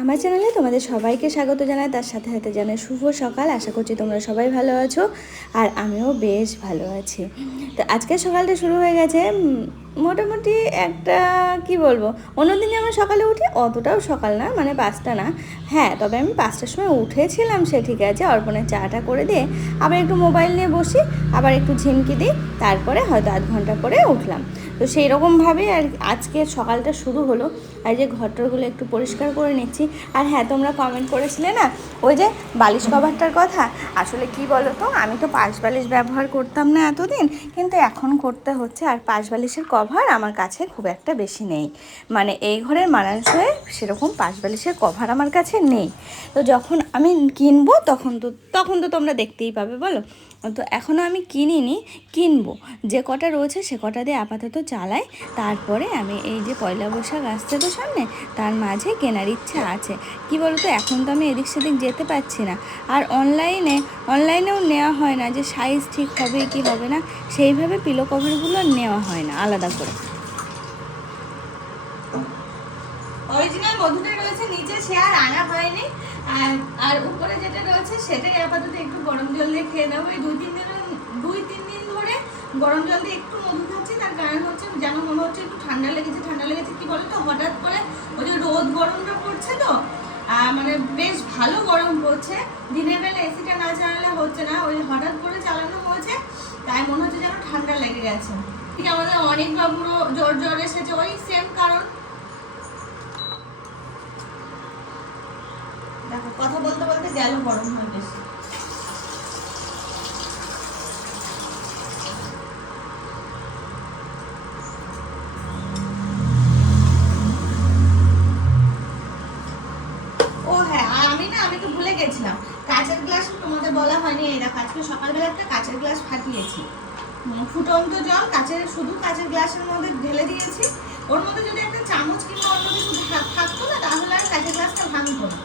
আমার চ্যানেলে তোমাদের সবাইকে স্বাগত জানাই, তার সাথে সাথে জানাই শুভ সকাল। আশা করছি তোমরা সবাই ভালো আছো আর আমিও বেশ ভালো আছি। তো আজকের সকালটা শুরু হয়ে গেছে মোটামুটি একটা কি বলবো, অন্যদিনে আমার সকালে উঠি অতটাও সকাল না, মানে 5টা না, হ্যাঁ তবে আমি 5টার সময় উঠেছিলাম, সে ঠিক আছে। অর্পণের চাটা করে দিয়ে আবার একটু মোবাইল নিয়ে বসি, আবার একটু ঝিমকি দিই, তারপরে হয়তো আধ ঘন্টা পরে উঠলাম। তো সেই রকমভাবেই আর আজকের সকালটা শুরু হলো। আর যে ঘরটারগুলো একটু পরিষ্কার করে নিচ্ছি। আর হ্যাঁ, তোমরা কমেন্ট করেছিলে না ওই যে বালিশ কভারটার কথা, আসলে কি বলো তো, আমি তো পাশ বালিশ ব্যবহার করতাম না এতদিন, কিন্তু এখন করতে হচ্ছে। আর পাশ বালিশের কভার আমার কাছে খুব একটা বেশি নেই, মানে এই ঘরের মানানসই সেরকম পাশ বালিশের কভার আমার কাছে নেই। তো যখন আমি কিনবো তখন তো তোমরা দেখতেই পাবে, বলো। তো এখনও আমি কিনবো, যে কটা রয়েছে সে কটা দিয়ে আপাতত চালাই। তারপরে আমি এই যে পয়লা বৈশাখ আসছে তো সামনে, তার মাঝে কেনার ইচ্ছা আছে। কি বলো তো, এখন তো আমি এদিক সেদিক যেতে পারছি না। আর অনলাইনেও নেওয়া হয় না, যে সাইজ ঠিক হবে কি হবে না সেইভাবে পিলো কভারগুলো নেওয়া হয় না আলাদা করে। অরিজিনাল মধুটা রয়েছে নিচে, সে আর আনা হয়নি। আর উপরে যেটা রয়েছে সেটাই আপাতত একটু গরম জল দিয়ে খেয়ে নেবো। এই দুই তিন দিন ধরে গরম জল দিয়ে একটু মধু খাচ্ছি। তার কারণ হচ্ছে যেন মনে হচ্ছে একটু ঠান্ডা লেগেছে। কি বলতো, হঠাৎ করে ওই যে রোদ গরমটা পড়ছে তো, মানে বেশ ভালো গরম পড়ছে। দিনের বেলা এসিটা না চালালে হচ্ছে না, ওই হঠাৎ করে চালানো হয়েছে, তাই মনে হচ্ছে যেন ঠান্ডা লেগে গেছে। ঠিক আমাদের অনেক বাবুরও জ্বর এসেছে, ওই সেম কারণ। দেখো কথা বলতে বলতে গেল গরম হয় বেশি। ও হ্যাঁ, আর আমি তো ভুলে গেছিলাম, কাঁচের গ্লাস তোমাদের বলা হয়নি। এই দেখো আজকে সকালবেলা একটা কাঁচের গ্লাস ফাটিয়েছি। ফুটন্ত জল শুধু কাঁচের গ্লাসের মধ্যে ঢেলে দিয়েছি। ওর মধ্যে যদি একটা চামচ কিংবা অন্য কিছু থাকতো না, তাহলে আর কাঁচের গ্লাসটা ভাঙতো না।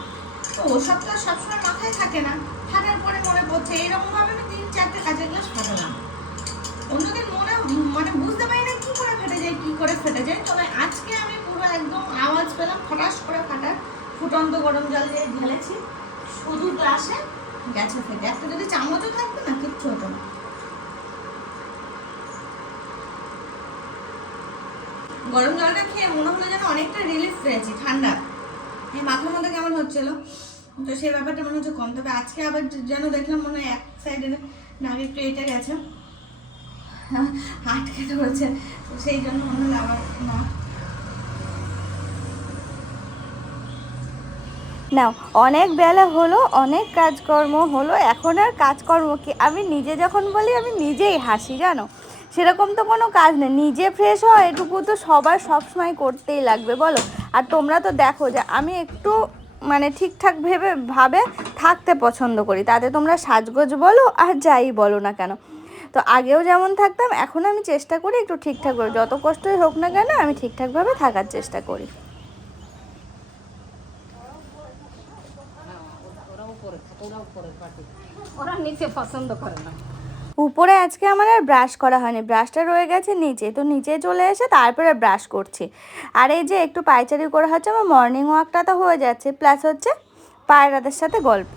তো ওসব তো সবসময় মাথায় থাকে না, ফাটার পরে মনে পড়ছে। এইরকম ভাবে আমি 3-4টে কাঁচের গ্লাস ফাটালাম। অন্যদিন মানে বুঝতে পারি না কি করে ফেটে যায়। তবে আজকে আমি পুরো একদম আওয়াজ পেলাম ফটাস করে ফাটার। ফুটন্ত গরম জল দিয়ে ঢেলেছি, শুধু গ্লাসে গেছে ফেটে। একটা যদি চামচও থাকতো না, কিচ্ছু হতো না। গরম জলটা খেয়ে মনে হলো যেন অনেকটা রিলিফ পেয়েছি, ঠান্ডা। এই মাথার মধ্যে কেমন হচ্ছিল, তো সেই ব্যাপারটা মনে হচ্ছে কম। তবে আজকে আবার যেন দেখলাম মনে হয় এক সাইডে নাক একটু এটে গেছে, আটকে ধরেছে, তো সেই জন্য মনে হলো আবার না। নাও, অনেক বেলা হলো, অনেক কাজকর্ম হলো, এখন আর কাজকর্ম কি, আমি নিজে যখন বলি আমি নিজেই হাসি, জানো। সেরকম তো কোনো কাজ নেই, নিজে ফ্রেশ হয় এটুকু তো সবার সবসময় করতেই লাগবে, বলো। আর তোমরা তো দেখো যে আমি একটু মানে ঠিকঠাক ভাবে থাকতে পছন্দ করি, তাতে তোমরা সাজগোজ বলো আর যাই বলো না কেন। তো আগেও যেমন থাকতাম, এখন আমি চেষ্টা করি একটু ঠিকঠাক করে, যত কষ্টই হোক না কেন আমি ঠিকঠাকভাবে থাকার চেষ্টা করি। ওরা নিচে পছন্দ করে না। উপরে আজকে আমার আর ব্রাশ করা হয়নি, ব্রাশটা রয়ে গেছে নিচে, তো নিচে চলে এসে তারপরে ব্রাশ করছি। আর এই যে একটু পায়চারি করে হচ্ছে, আমার মর্নিং ওয়াকটা তো হয়ে যাচ্ছে, প্লাস হচ্ছে পায়রাদের সাথে গল্প।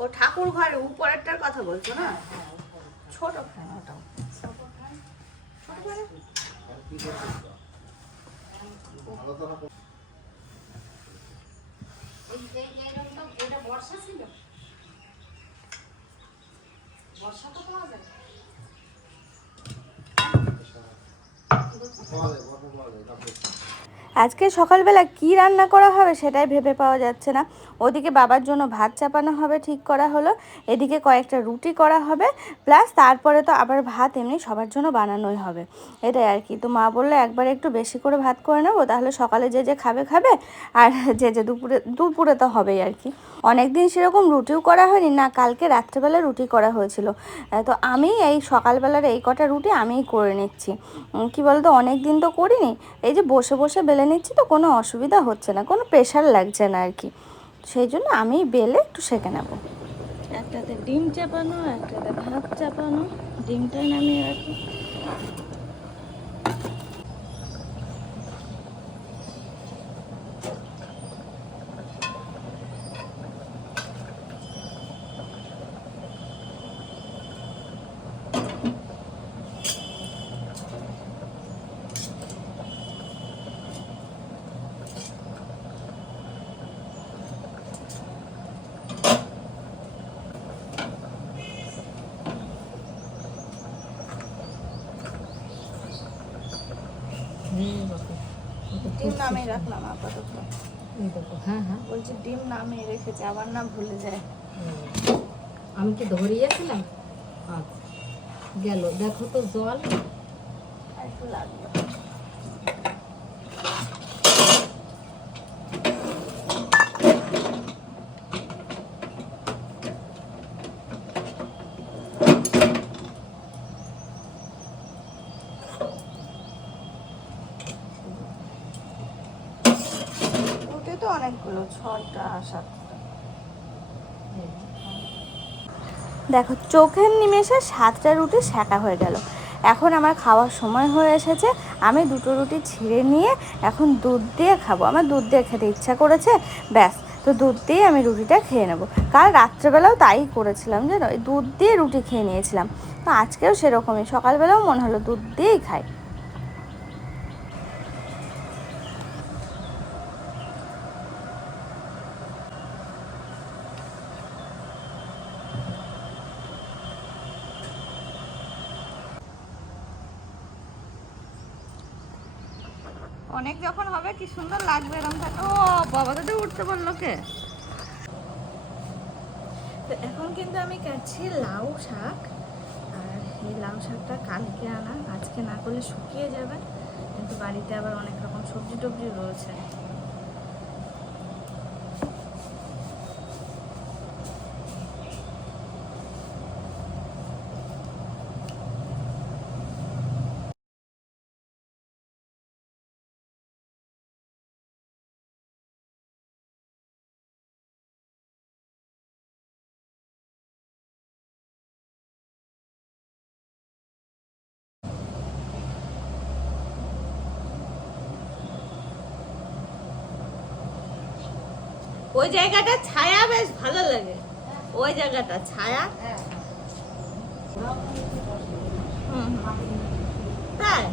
ও ঠাকুর ঘরে উপরেরটার কথা বলছো না? ছোট ফ্যান, ওটাও বর্ষা ছিল, বর্ষা তো পাওয়া যায়। আজকে সকালবেলা কি রান্না করা হবে সেটাই ভেবে পাওয়া যাচ্ছে না। ওদিকে বাবার জন্য ভাত চাপানো হবে ঠিক করা হলো, এদিকে কয়েকটা রুটি করা হবে, প্লাস তারপরে তো আবার ভাত এমনি সবার জন্য বানানোই হবে। এটাই আর কি। তো মা বললো একবারে একটু বেশি করে ভাত করে নেবো, তাহলে সকালে যে যে খাবে খাবে, আর যে যে দুপুরে দুপুরে তো হবেই আর কি। অনেক দিন সেরকম রুটিও করা হয়নি না, কালকে রাত্রেবেলা রুটি করা হয়েছিল। তো আমি এই সকালবেলার এই কটা রুটি আমিই করে নিচ্ছি। কি বলতো, অনেক দিন তো করিনি, এই যে বসে বসে বেলে নিচ্ছি তো কোনো অসুবিধা হচ্ছে না, কোনো প্রেশার লাগছে না আর কি। সেই জন্য আমি বেলে একটু সেঁকে নেবো। একটাতে ডিম চাপানো, একটাতে ভাত চাপানো, ডিমটাই নামিয়ে রাখি। ডিম নামিয়ে রাখলাম আপাতত। হ্যাঁ হ্যাঁ, বলছি ডিম নামিয়ে রেখেছি, আবার না ভুলে যায়। আমি কি ধরিয়েছিলাম? আচ্ছা, গেল দেখো তো জল একটু লাগবে। তো অনেকগুলো, 6টা 7টা। দেখো চোখের নিমেষে 7টা রুটি সেঁকা হয়ে গেল। এখন আমার খাওয়ার সময় হয়ে এসেছে। আমি 2টো রুটি ছিঁড়ে নিয়ে এখন দুধ দিয়ে খাবো, আমার দুধ দিয়ে খেতে ইচ্ছা করেছে, ব্যাস। তো দুধ দিয়ে আমি রুটিটা খেয়ে নেবো। কাল রাত্রেবেলাও তাই করেছিলাম, জানো, দুধ দিয়ে রুটি খেয়ে নিয়েছিলাম। তো আজকেও সেরকমই, সকালবেলাও মনে হলো দুধ দিয়েই খাই। অনেক যখন হবে কি সুন্দর লাগবে এরকম থাকে। ও বাবা, তো উঠতে পারলো কে? তো এখন কিন্তু আমি কাটছি লাউ শাক, আর এই লাউ শাকটা কালকে আনা, আজকে না করলে শুকিয়ে যাবে। কিন্তু বাড়িতে আবার অনেক রকম সবজি টবজি রয়েছে। ওই জায়গাটা ছায়া বেশ ভালো লাগে, ওই জায়গাটা ছায়া। তাই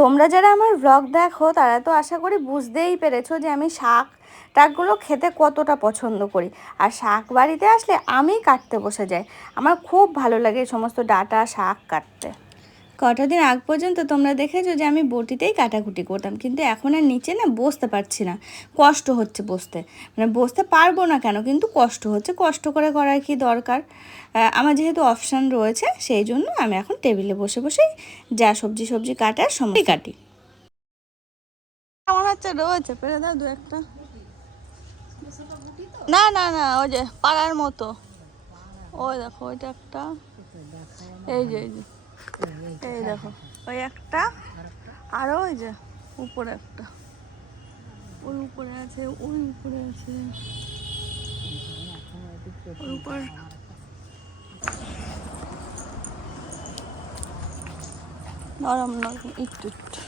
তোমরা যারা আমার ব্লগ দেখো তারা তো আশা করি বুঝতেই পেরেছো যে আমি শাক টাকগুলো খেতে কতটা পছন্দ করি। আর শাক বাড়িতে আসলে আমি কাটতে বসে যাই, আমার খুব ভালো লাগে এই সমস্ত ডাঁটা শাক কাটতে। কটা দিন আগ পর্যন্ত তোমরা দেখেছো যে আমি বটিতেই কাটাকুটি করতাম, কিন্তু এখন আর নিচে না বসতে পারছি না, কষ্ট হচ্ছে বসতে। মানে বসতে পারবো না কেন, কিন্তু কষ্ট হচ্ছে, কষ্ট করে করার কি দরকার। আমার যেহেতু অপশান রয়েছে সেই জন্য আমি এখন টেবিলে বসে বসেই যা সবজি সবজি কাটার সময় কাটি। কেমন হচ্ছে রয়েছে, পেরে দাও দু একটা। না না না, ওই যে পাড়ার মতো, ওই দেখো ওইটা একটা, এই যে এই দেখো ওই একটা, আরো ওই যে উপরে একটা, ওই উপরে আছে, ওই উপরে আছে, ওই উপর। নরম নরম একটু একটু।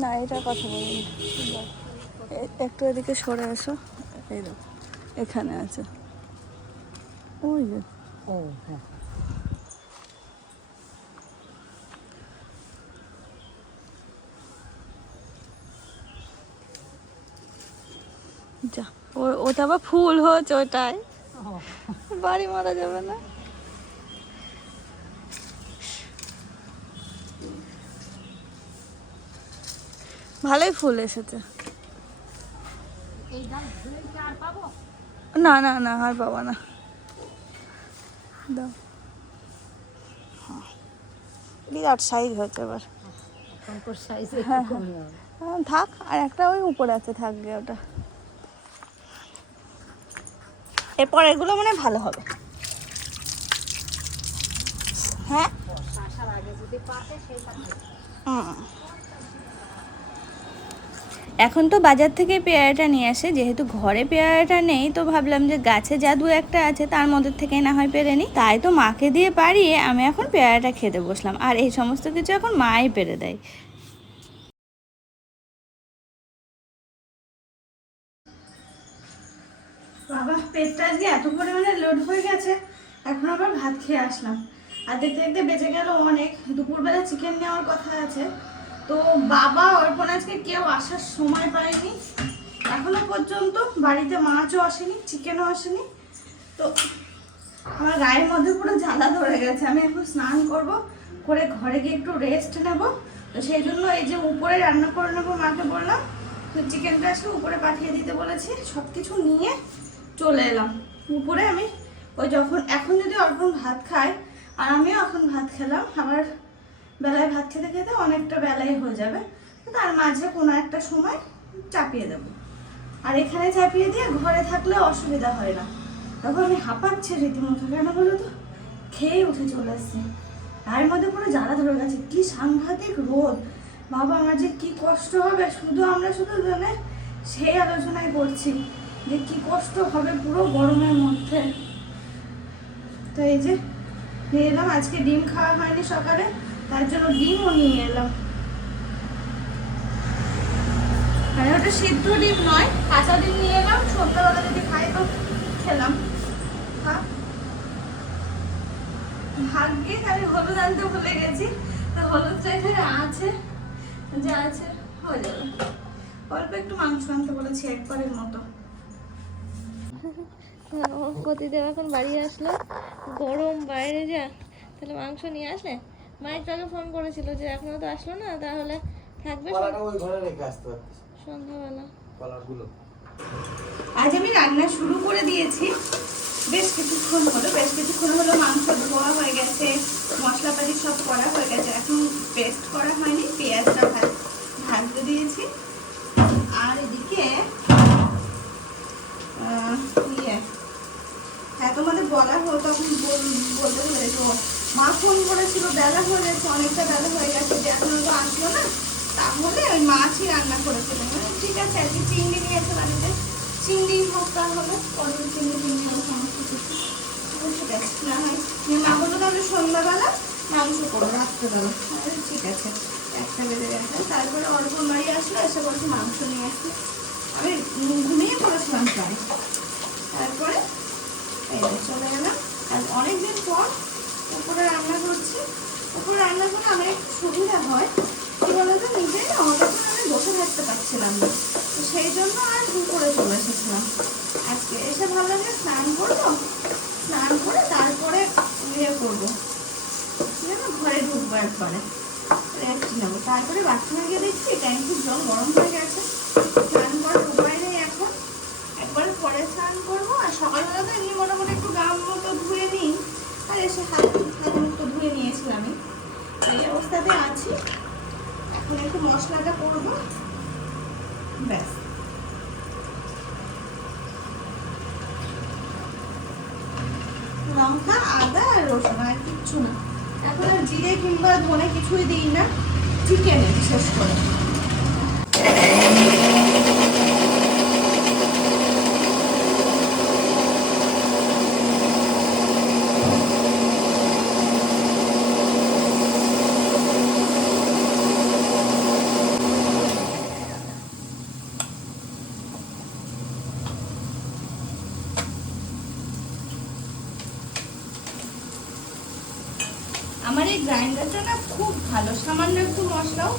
না, এটার কথা বলিনি, একটু এদিকে সরে এসো। এই দেখো এখানে আছে, ওই যে। ও হ্যাঁ, যা, ওটা আবার ফুল হয়েছে ওইটাই, বাড়ি মারা যাবে না। ভালোই ফুল এসেছে। এই ধান ধুয়ে কি আর পাবো? না না না, আর পাবো না। দাও। হ্যাঁ, বিরাট সাইজ হয়েছে এবার। শঙ্কর সাইজে হ্যাঁ, কমে হবে। থাক, আর একটা ওই উপরে আছে, থাকবে ওটা। এরপর এগুলো মানে ভালো হবে। হ্যাঁ, বর্ষা আসার আগে যদি পাকে সেটা ভালো। এখন তো বাজার থেকে পেয়ারাটা নিয়ে আসে, যেহেতু ঘরে পেয়ারাটা নেই তো ভাবলাম যে গাছে যা দু একটা আছে তার মধ্যে থেকে না হয় পেরে নিই। তাই তো মাকে দিয়ে পারিয়ে আমি এখন পেয়ারাটা খেতে বসলাম, আর এই সমস্ত কিছু এখন মাই পেরে দেয়। বাবা, পেটটা আজকে এত পরিমাণে লোড হয়ে গেছে, এখন আবার ভাত খেয়ে আসলাম। আর দেখতে দেখতে বেঁচে গেল অনেক। দুপুরবেলা চিকেন নেওয়ার কথা আছে, তো বাবা অর্পণ আজকে কেউ আসার সময় পায়নি। এখনো পর্যন্ত বাড়িতে মাছও আসেনি, চিকেনও আসেনি। তো আমার গায়ের মধ্যে পুরো জ্বালা ধরে গেছে। আমি এখন স্নান করব, করে ঘরে গিয়ে একটু রেস্ট নেব। তো সেই জন্য এই যে উপরে রান্না করে নেবো, মাকে বললাম তো চিকেনটা আজকে উপরে পাঠিয়ে দিতে বলেছি। সব কিছু নিয়ে চলে এলাম উপরে। আমি ওই যখন এখন যদি অর্পণ ভাত খায় আর আমিও এখন ভাত খেলাম, আবার বেলায় ভাত খেতে খেতে অনেকটা বেলাই হয়ে যাবে, তার মাঝে কোনো একটা সময় চাপিয়ে দেবো। আর এখানে চাপিয়ে দিয়ে ঘরে থাকলে অসুবিধা হয় না। তখন আমি হাঁপাচ্ছি রীতিমতো, কেন বলো তো, খেয়ে উঠে চলে আসছে। গায়ের মধ্যে পুরো জ্বালা ধরে গেছে, কি সাংঘাতিক রোদ। বাবা, আমার যে কি কষ্ট হবে, আমরা শুধু মানে সেই আলোচনায় করছি যে কি কষ্ট হবে পুরো গরমের মধ্যে। তো এই যে নিয়ে এলাম, আজকে ডিম খাওয়া হয়নি সকালে, তার জন্য ডিমও নিয়ে এলাম। মানে ওটা সিদ্ধ ডিম নয়, কাঁচা ডিম নিয়ে এলাম। সন্ধ্যাবেলা যদি খাই তো খেলাম। ভাগ্যে আমি হলুদ আনতে ভুলে গেছি, তো হলুদটা এখানে আছে, যা আছে হয়ে যাবে। অল্প একটু মাংস আনতে বলেছি একবারের মতো। প্রতিদেব এখন বাড়ি আসলো, গরম বাইরে যা, তাহলে মাংস নিয়ে আসলে। মাইক আগে ফোন করেছিল যে এখনো তো আসলো না, তাহলে থাকবে সন্ধ্যাবেলা। আজ আমি রান্না শুরু করে দিয়েছি, বেশ কিছুক্ষণ হলো মাংস ধোয়া হয়ে গেছে, মশলাপাতি সব করা হয়ে গেছে। এখন পেস্ট করা হয়নি, পেঁয়াজটা ভাজতে দিয়েছি। আর এদিকে হ্যাঁ, তোমাদের বলা হলো, তখন বলতে পেরেছ, মা ফোন করেছিল, বেলা হয়ে গেছে, অনেকটা বেলা হয়ে গেছে, যে এখনো তো আসলো না, তাহলে ওই মাছই রান্না করেছিল। ঠিক আছে, আজকে চিংড়ি নিয়েছে বাড়িতে, চিংড়ি হোক, তাহলে পটল চিংড়ি সমস্ত কিছু ঠিক আছে। না হয় মা বললো তাহলে সন্ধ্যাবেলা মাংস করো, রাত্রেবেলা। ঠিক আছে, একটা বেজে গেছে। তারপরে অর্পণ বাড়ি আসলো, এসে বলছে মাংস নিয়ে আসছে। আমি ঘুমিয়ে পড়েছিলাম প্রায়। তারপরে এই চলে গেলাম। আর অনেকদিন পর উপরে রান্না করছি। উপরে রান্না করলে আমার একটু সুবিধা হয়, কি বলতো, নিজেই না অতক্ষণ আমি বসে থাকতে পারছিলাম না, তো সেই জন্য আর উপরে চলে এসেছিলাম। আজকে এসে ভাবলাম যে স্নান করবো, স্নান করে তারপরে ইয়ে করবো, ঘরে ঢুকবো, একবারে রেস্ট নেবো। তারপরে বাথরুমে গিয়ে দেখছি ট্যাঙ্কির জল গরম হয়ে গেছে, স্নান করার উপায় নেই এখন, একবার পরে স্নান করবো। আর সকালবেলা তো এমনি মোটামুটি একটু গাম মতো ধুয়ে নিই, আর এসে হাত মুখ তো ধুয়ে নিয়েছিলাম। আমি এই অবস্থাতে আছি, এখন একটু মশলাটা করবো, ব্যাস। লঙ্কা, আদা আর রসুন, আর কিচ্ছু না। এখন আর জিরে কিংবা ধনে কিছুই দিই না চিকেনে, বিশেষ করে। আমার এই গ্রাইন্ডারটা না খুব ভালো, সামান্য একটু মশলাও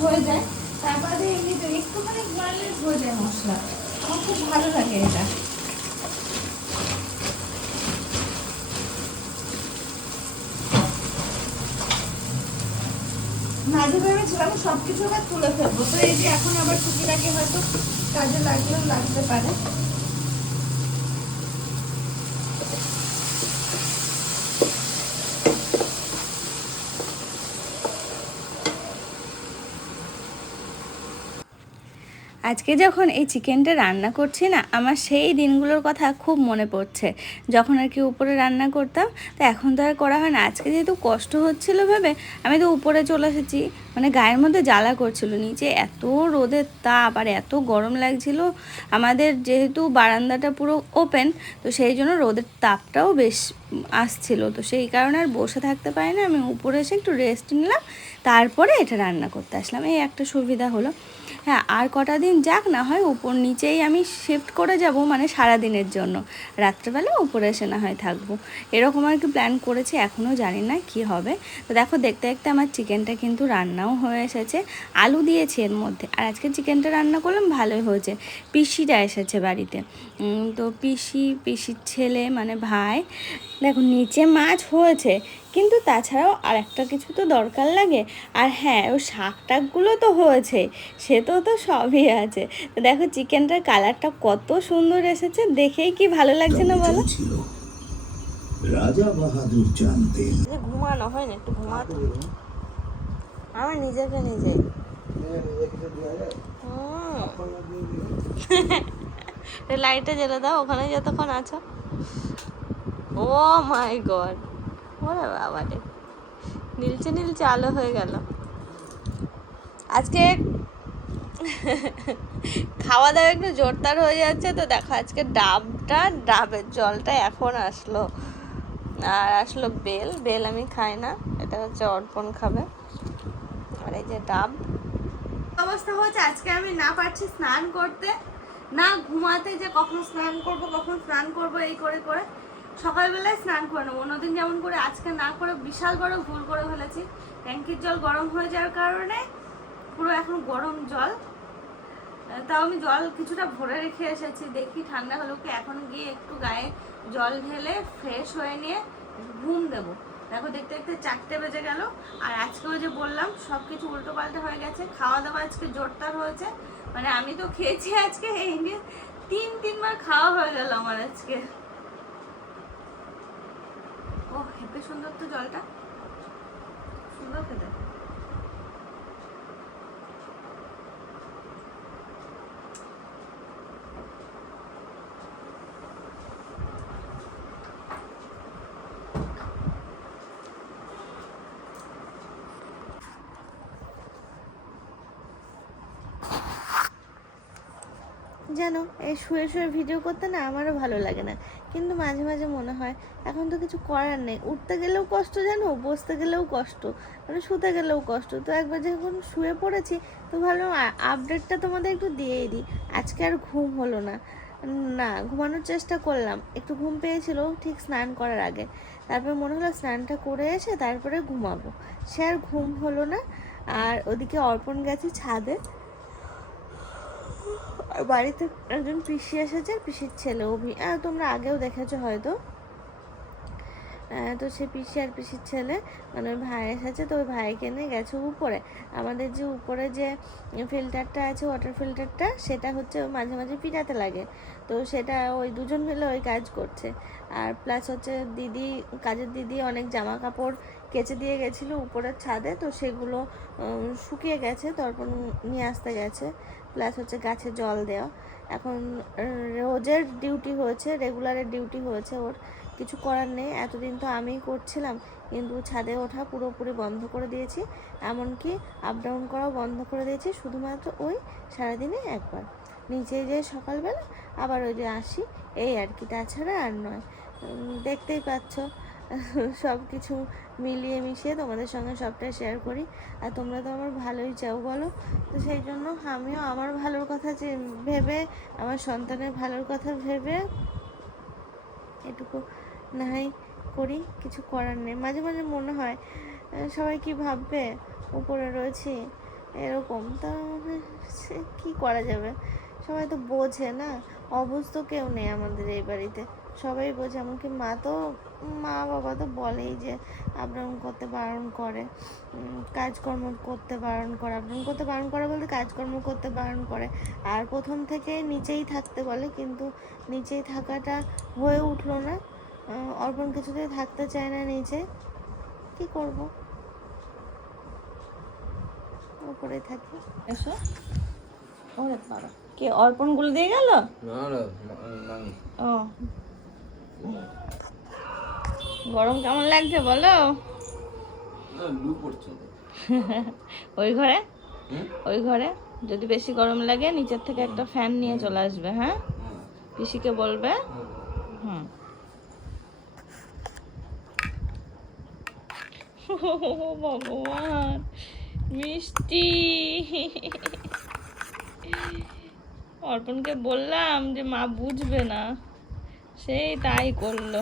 হয়ে যায়, তারপরে এমনিতে একটুখানি ঘোরালে হয়ে যায় মশলা। আমার খুব ভালো লাগে এটা। মাঝে ভেবেছিলাম সব কিছু আবার তুলে ফেলবো, তো এই যে এখন আবার টুকিটাকি হয়তো কাজে লাগলেও লাগতে পারে। আজকে যখন এই চিকেনটা রান্না করছি না, আমার সেই দিনগুলোর কথা খুব মনে পড়ছে, যখন আর কি উপরে রান্না করতাম। তো এখন তো আর করা হয় না। আজকে যেহেতু কষ্ট হচ্ছিল ভেবে আমি তো উপরে চলে এসেছি, মানে গায়ের মধ্যে জ্বালা করছিল, নিচে এত রোদের তাপ আর এত গরম লাগছিল। আমাদের যেহেতু বারান্দাটা পুরো ওপেন, তো সেই জন্য রোদের তাপটাও বেশ আসছিল, তো সেই কারণে আর বসে থাকতে পারি না, আমি উপরে এসে একটু রেস্ট নিলাম, তারপরে এটা রান্না করতে আসলাম। এই একটা সুবিধা হলো। হ্যাঁ, আর কটা দিন যাক, না হয় উপর নিচেই আমি শিফট করে যাব, মানে সারা দিনের জন্য। রাত্রেবেলা উপরে এসে না হয় থাকবো, এরকম আর কি প্ল্যান করেছি। এখনও জানি না কি হবে। তো দেখো, দেখতে দেখতে আমার চিকেনটা কিন্তু রান্নাও হয়ে এসেছে। আলু দিয়েছি এর মধ্যে, আর আজকে চিকেনটা রান্না করলাম, ভালোই হয়েছে। পিসিটা এসেছে বাড়িতে, তো পিসির ছেলে মানে ভাই। দেখো, নিচে মাছ হয়েছে, কিন্তু তাছাড়াও আর একটা কিছু তো দরকার লাগে। আর হ্যাঁ, ও শাক টাকগুলো তো হয়েছে, সে তো সবই আছে। তো দেখো, চিকেনটার কালারটা কত সুন্দর এসেছে, দেখেই কি ভালো লাগছে না বলো? রাজা বাহাদুর জানতেন ঘুমানো হয় না, একটু ঘুমাতে আমার নিজেকে নিজেই। লাইটটা জ্বেলে দাও ওখানে যতক্ষণ আছো। ও মাই গড, ওরে বাবা রে, নীলচে নীলচে আলো হয়ে গেল। আজকে খাওয়া দাওয়া একটু জোরদার হয়ে যাচ্ছে। তো দেখো, আজকে ডাবের জলটা এখন আসলো, আর আসলো বেল আমি খাই না, এটা হচ্ছে অর্পণ খাবে। আর এই যে ডাব অবস্থা হচ্ছে, আজকে আমি না পারছি স্নান করতে, না ঘুমাতে, যে কখন স্নান করব এই করে করে সকালবেলায় স্নান করে নেবো। অন্যদিন যেমন করে, আজকে না করে বিশাল বড় ভুল করে ফেলেছি। ট্যাঙ্কির জল গরম হয়ে যাওয়ার কারণে পুরো এখন গরম জল। তাও আমি জল কিছুটা ভরে রেখে এসেছি, দেখি ঠান্ডা হলেও কি এখন গিয়ে একটু গায়ে জল ঢেলে ফ্রেশ হয়ে নিয়ে ঘুম দেবো। দেখো, দেখতে দেখতে 4টে বেজে গেল। আর আজকেও যে বললাম সব কিছু উল্টো পাল্টা হয়ে গেছে। খাওয়া দাওয়া আজকে জোরদার হয়েছে, মানে আমি তো খেয়েছি আজকে এই নিয়ে 3বার খাওয়া হয়ে গেল আমার আজকে। ও হেপে সুন্দর তো জলটা, সুন্দর খেতে। জানো, এই শুয়ে শুয়ে ভিডিও করতে না আমারও ভালো লাগে না, কিন্তু মাঝে মাঝে মনে হয় এখন তো কিছু করার নেই। উঠতে গেলেও কষ্ট, জানো, বসতে গেলেও কষ্ট, মানে শুতে গেলেও কষ্ট। তো একবার যখন শুয়ে পড়েছি, তো ভাবলাম আপডেটটা তোমাদের একটু দিয়েই দিই। আজকে আর ঘুম হলো না, না ঘুমানোর চেষ্টা করলাম, একটু ঘুম পেয়েছিল ঠিক স্নান করার আগে। তারপর মনে হলো স্নানটা করে এসে তারপরে ঘুমাবো, সে আর ঘুম হলো না। আর ওদিকে অর্পণ গেছে ছাদে, আর বাড়িতে একজন পিসি এসেছে, পিসির ছেলে তোমরা আগেও দেখেছো হয়তো। তো সে পিসি আর পিসির ছেলে মানে ওই ভাই এসেছে, তো ওই ভাইকে নিয়ে গেছে উপরে। আমাদের যে উপরে যে ফিল্টারটা আছে, ওয়াটার ফিল্টারটা, সেটা হচ্ছে মাঝে মাঝে পিটাতে লাগে। তো সেটা ওই দুজন মিলে ওই কাজ করছে। আর প্লাস হচ্ছে কাজের দিদি অনেক জামা কাপড় কেচে দিয়ে গেছিলো উপরের ছাদে, তো সেগুলো শুকিয়ে গেছে, তারপর নিয়ে আসতে গেছে। প্লাস হচ্ছে গাছে জল দেওয়া। এখন রোজের ডিউটি হয়েছে, রেগুলারের ডিউটি হয়েছে ওর, কিছু করার নেই। এতদিন তো আমিই করছিলাম, কিন্তু ছাদে ওঠা পুরোপুরি বন্ধ করে দিয়েছি, এমনকি আপ ডাউন করাও বন্ধ করে দিয়েছি। শুধুমাত্র ওই সারাদিনে একবার নিচে যে সকালবেলা, আবার ওই যে আসি, এই আর কি, তাছাড়া আর নয়। দেখতেই পাচ্ছ, সব কিছু মিলিয়ে মিশিয়ে তোমাদের সঙ্গে সবটাই শেয়ার করি। আর তোমরা তো আমার ভালোই চাও বলো, তো সেই জন্য আমিও আমার ভালোর কথা ভেবে, আমার সন্তানের ভালোর কথা ভেবে এটুকু না হয় করি, কিছু করার নেই। মাঝে মাঝে মনে হয় সবাই কি ভাববে উপরে রয়েছি এরকম, তা কি করা যাবে, সবাই তো বোঝে না, অবুঝ তো কেউ নেই আমাদের এই বাড়িতে। সবাই বোঝে, এমনকি মা তো, মা বাবা তো বলেই যে আপডাউন করতে বারণ করে, কাজকর্ম করতে বারণ করে, আপডাউন করতে বারণ করে বলতে কাজকর্ম করতে বারণ করে। আর প্রথম থেকে নিচেই থাকতে বলে, কিন্তু নিচেই থাকাটা হয়ে উঠলো না। অর্পণ কিছুতেই থাকতে চায় না নিচে, কি করব, উপরে থাকি। এসো, ওরে বাবা, কে অর্পণগুলো দিয়ে গেল? ও, গরম কেমন লাগছে বলো? ওই ঘরে, ওই ঘরে যদি বেশি গরম লাগে নিচের থেকে একটা ফ্যান নিয়ে চলে আসবে, হ্যাঁ? পিসিকে বলবে। হুম। ও ভগবান, মিষ্টি। অর্পণকে বললাম যে মা বুঝবে না, সেই তাই করলো।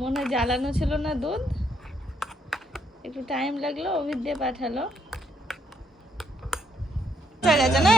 মনে জ্বালানো ছিল না দুধ, একটু টাইম লাগলো, অভিদ দিয়ে পাঠালো। হয়ে গেছে না?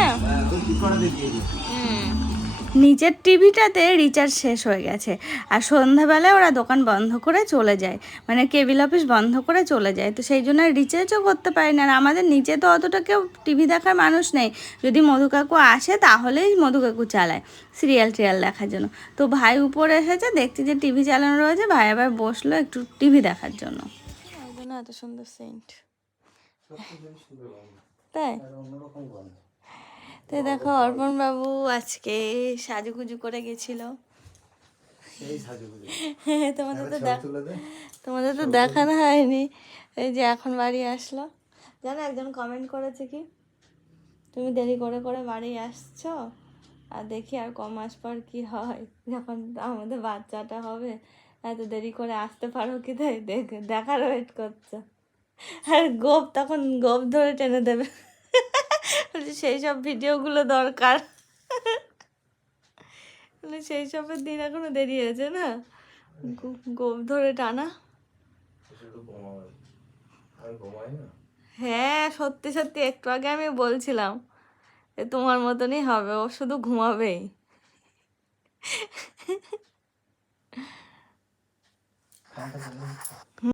নিচের টিভিটাতে রিচার্জ শেষ হয়ে গেছে, আর সন্ধ্যাবেলায় ওরা দোকান বন্ধ করে চলে যায়, মানে কেবিল অফিস বন্ধ করে চলে যায়, তো সেই জন্য রিচার্জও করতে পারি না। আর আমাদের নিচে তো অতটা কেউ টিভি দেখার মানুষ নেই, যদি মধু কাকু আসে তাহলেই মধু কাকু চালায় সিরিয়াল টিরিয়াল দেখার জন্য। তো ভাই উপরে এসেছে, দেখছি যে টিভি চালানো রয়েছে, ভাই আবার বসলো একটু টিভি দেখার জন্য। ওই জন্য এত সুন্দর সেন্ট, তাই? তো দেখো অর্পণ বাবু আজকে সাজুগুজু করে গেছিল। তোমাদের তো দেখানো হয়নি, এই যে এখন বাড়ি আসলো। জানো একজন কমেন্ট করেছে কি, তুমি দেরি করে করে বাড়ি আসছো, আর দেখি আর ক মাস পর কি হয়, যখন আমাদের বাচ্চাটা হবে এত দেরি করে আসতে পারো কি, তাই দেখার ওয়েট করছো। আর গোপ তখন গোপ ধরে টেনে দেবে, বলছি সেই সব ভিডিওগুলো দরকার, সেই সবের দিন এখনো দেরি আছে না, গোপ ধরে টানা। হ্যাঁ সত্যি সত্যি, একটু আগে আমি বলছিলাম যে তোমার মতনই হবে, ও শুধু ঘুমাবেই।